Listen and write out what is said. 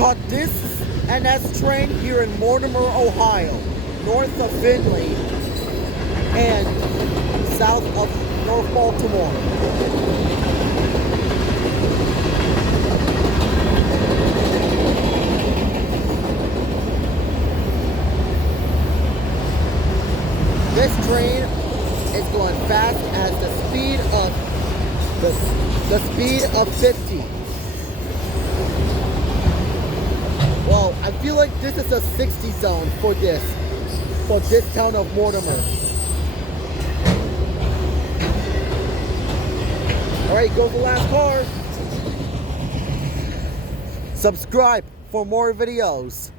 Caught this NS train here in Mortimer, Ohio, north of Findlay and south of North Baltimore. This train is going fast at the speed of 50. Well, I feel like this is a 60 zone for this town of Mortimer. Alright, go for the last car. Subscribe for more videos.